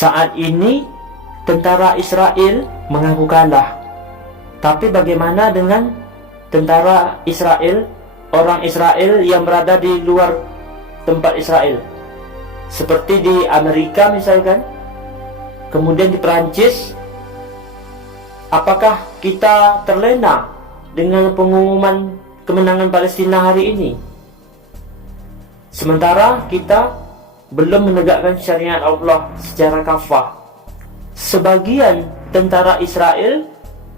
Saat ini tentara Israel mengaku kalah. Tapi bagaimana dengan tentara Israel, orang Israel yang berada di luar tempat Israel? Seperti di Amerika misalkan, kemudian di Perancis. Apakah kita terlena dengan pengumuman kemenangan Palestina hari ini? Sementara kita belum menegakkan syariat Allah secara kafah. Sebagian tentara Israel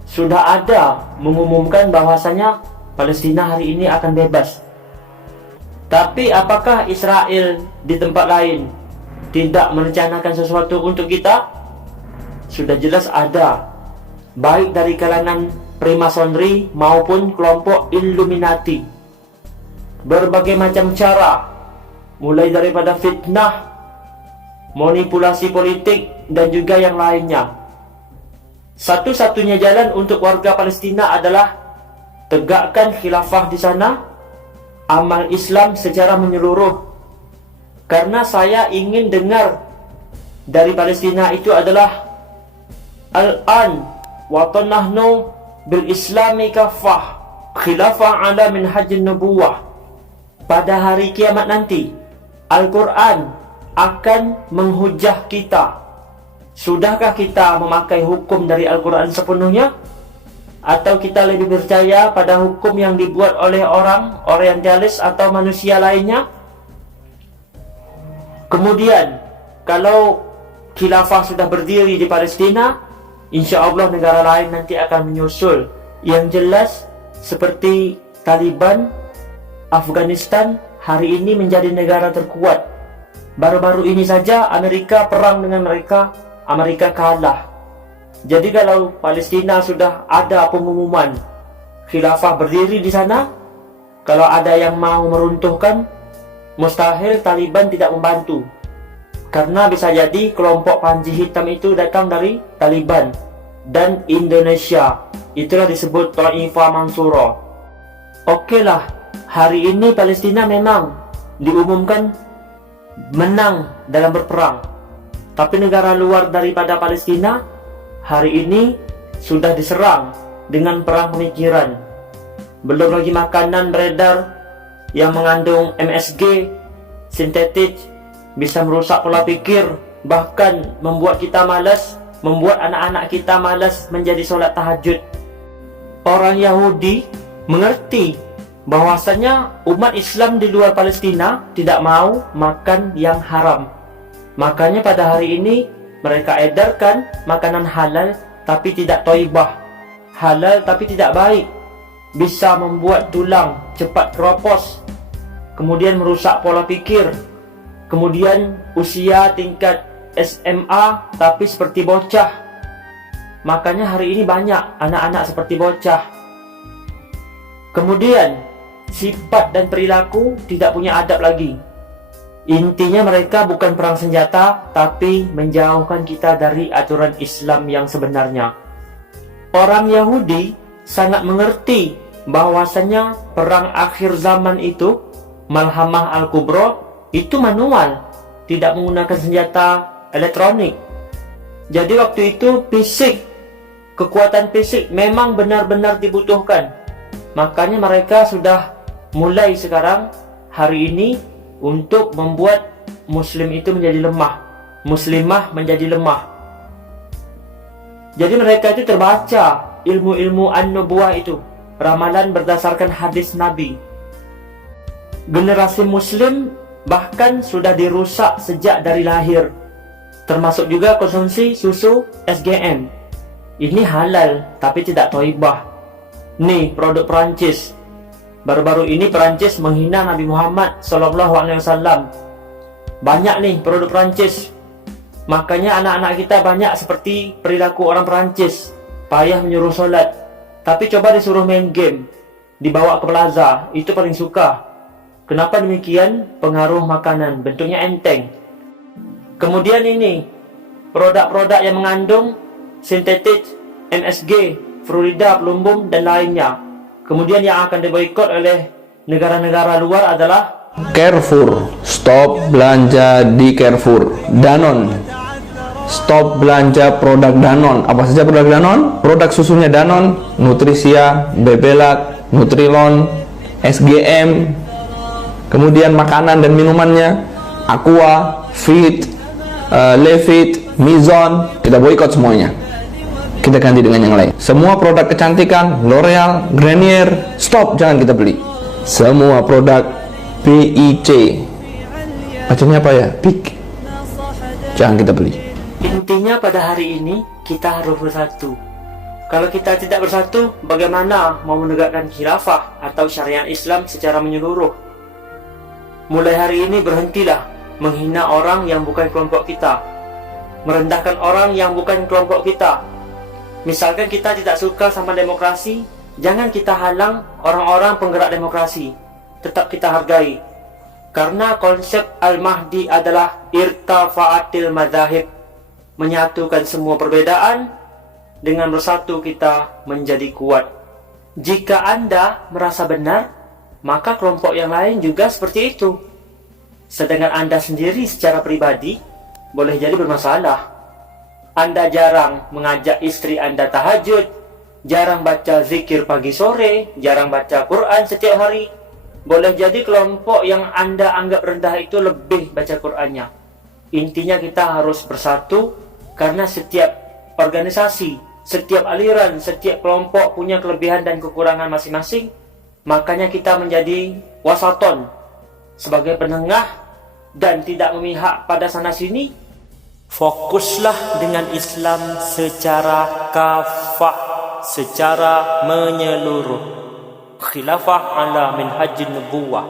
sudah ada mengumumkan bahwasanya Palestina hari ini akan bebas. Tapi apakah Israel di tempat lain tidak merencanakan sesuatu untuk kita? Sudah jelas ada, baik dari kalangan Freemasonry maupun kelompok Illuminati. Berbagai macam cara, mulai daripada fitnah, manipulasi politik, dan juga yang lainnya. Satu-satunya jalan untuk warga Palestina adalah tegakkan khilafah di sana, amal Islam secara menyeluruh. Karena saya ingin dengar dari Palestina itu adalah Al-an wa tanahnu bil islami kafah khilafah ala minhajin nubuwah. Pada hari kiamat nanti Al-Quran akan menghujah kita. Sudahkah kita memakai hukum dari Al-Quran sepenuhnya? Atau kita lebih percaya pada hukum yang dibuat oleh orang orientalis atau manusia lainnya? Kemudian, kalau khilafah sudah berdiri di Palestina, insya Allah negara lain nanti akan menyusul. Yang jelas, seperti Taliban, Afghanistan hari ini menjadi negara terkuat. Baru-baru ini saja Amerika perang dengan mereka, Amerika kalah. Jadi kalau Palestina sudah ada pengumuman khilafah berdiri di sana, kalau ada yang mau meruntuhkan, mustahil Taliban tidak membantu. Karena bisa jadi kelompok panji hitam itu datang dari Taliban dan Indonesia. Itulah disebut Taifah Mansurah. Oke lah, hari ini Palestina memang diumumkan menang dalam berperang. Tapi negara luar daripada Palestina hari ini sudah diserang dengan perang pemikiran. Belum lagi makanan beredar yang mengandung MSG sintetik, bisa merusak pola pikir, bahkan membuat kita malas, membuat anak-anak kita malas menjadi solat tahajud. Orang Yahudi mengerti bahwasanya umat Islam di luar Palestina tidak mau makan yang haram. Makanya pada hari ini mereka edarkan makanan halal tapi tidak thayyibah, halal tapi tidak baik, bisa membuat tulang cepat keropos, kemudian merusak pola pikir, kemudian usia tingkat SMA tapi seperti bocah. Makanya hari ini banyak anak-anak seperti bocah. Kemudian sifat dan perilaku tidak punya adab lagi. Intinya mereka bukan perang senjata, tapi menjauhkan kita dari aturan Islam yang sebenarnya. Orang Yahudi sangat mengerti bahwasanya perang akhir zaman itu, Malhamah Al-Kubra, itu manual, tidak menggunakan senjata elektronik. Jadi waktu itu fisik, kekuatan fisik memang benar-benar dibutuhkan. Makanya mereka sudah mulai sekarang, hari ini, untuk membuat Muslim itu menjadi lemah, Muslimah menjadi lemah. Jadi mereka itu terbaca ilmu-ilmu an-nubuwah itu, ramalan berdasarkan hadis Nabi. Generasi Muslim bahkan sudah dirusak sejak dari lahir, termasuk juga konsumsi susu SGM. Ini halal tapi tidak thayyibah. Nih produk Perancis. Baru-baru ini Perancis menghina Nabi Muhammad SAW. Banyak nih produk Perancis. Makanya anak-anak kita banyak seperti perilaku orang Perancis, payah menyuruh solat, tapi coba disuruh main game, dibawa ke plaza, itu paling suka. Kenapa demikian? Pengaruh makanan, bentuknya enteng. Kemudian ini produk-produk yang mengandung sintetik, MSG, fluorida, pelumbum, dan lainnya. Kemudian yang akan diboikot oleh negara-negara luar adalah Carrefour. Stop belanja di Carrefour. Danone. stop belanja produk Danone. Apa saja produk Danone? Produk susunya Danone, Nutrisia, Bebelac, Nutrilon, SGM, kemudian makanan dan minumannya, Aqua, Fit, Levit, Mizon, kita boikot semuanya. Kita ganti dengan yang lain. Semua produk kecantikan, L'Oreal, Garnier, stop, jangan kita beli. Semua produk PIC, bacanya apa ya? PIC, jangan kita beli. Intinya pada hari ini kita harus bersatu. Kalau kita tidak bersatu, bagaimana mau menegakkan khilafah atau syariat Islam secara menyeluruh? Mulai hari ini berhentilah menghina orang yang bukan kelompok kita, merendahkan orang yang bukan kelompok kita. Misalkan kita tidak suka sama demokrasi, jangan kita halang orang-orang penggerak demokrasi. Tetap kita hargai. Karena konsep Al-Mahdi adalah irtafa'atil madzahib, menyatukan semua perbedaan, dengan bersatu kita menjadi kuat. Jika Anda merasa benar, maka kelompok yang lain juga seperti itu. Sedangkan Anda sendiri secara pribadi boleh jadi bermasalah. Anda jarang mengajak istri Anda tahajud, jarang baca zikir pagi sore, jarang baca Quran setiap hari. Boleh jadi kelompok yang Anda anggap rendah itu lebih baca Qurannya. Intinya kita harus bersatu, karena setiap organisasi, setiap aliran, setiap kelompok punya kelebihan dan kekurangan masing-masing. Makanya kita menjadi wasaton, sebagai penengah dan tidak memihak pada sana-sini. Fokuslah dengan Islam secara kafah, secara menyeluruh. Khilafah ala minhajin nubuwah.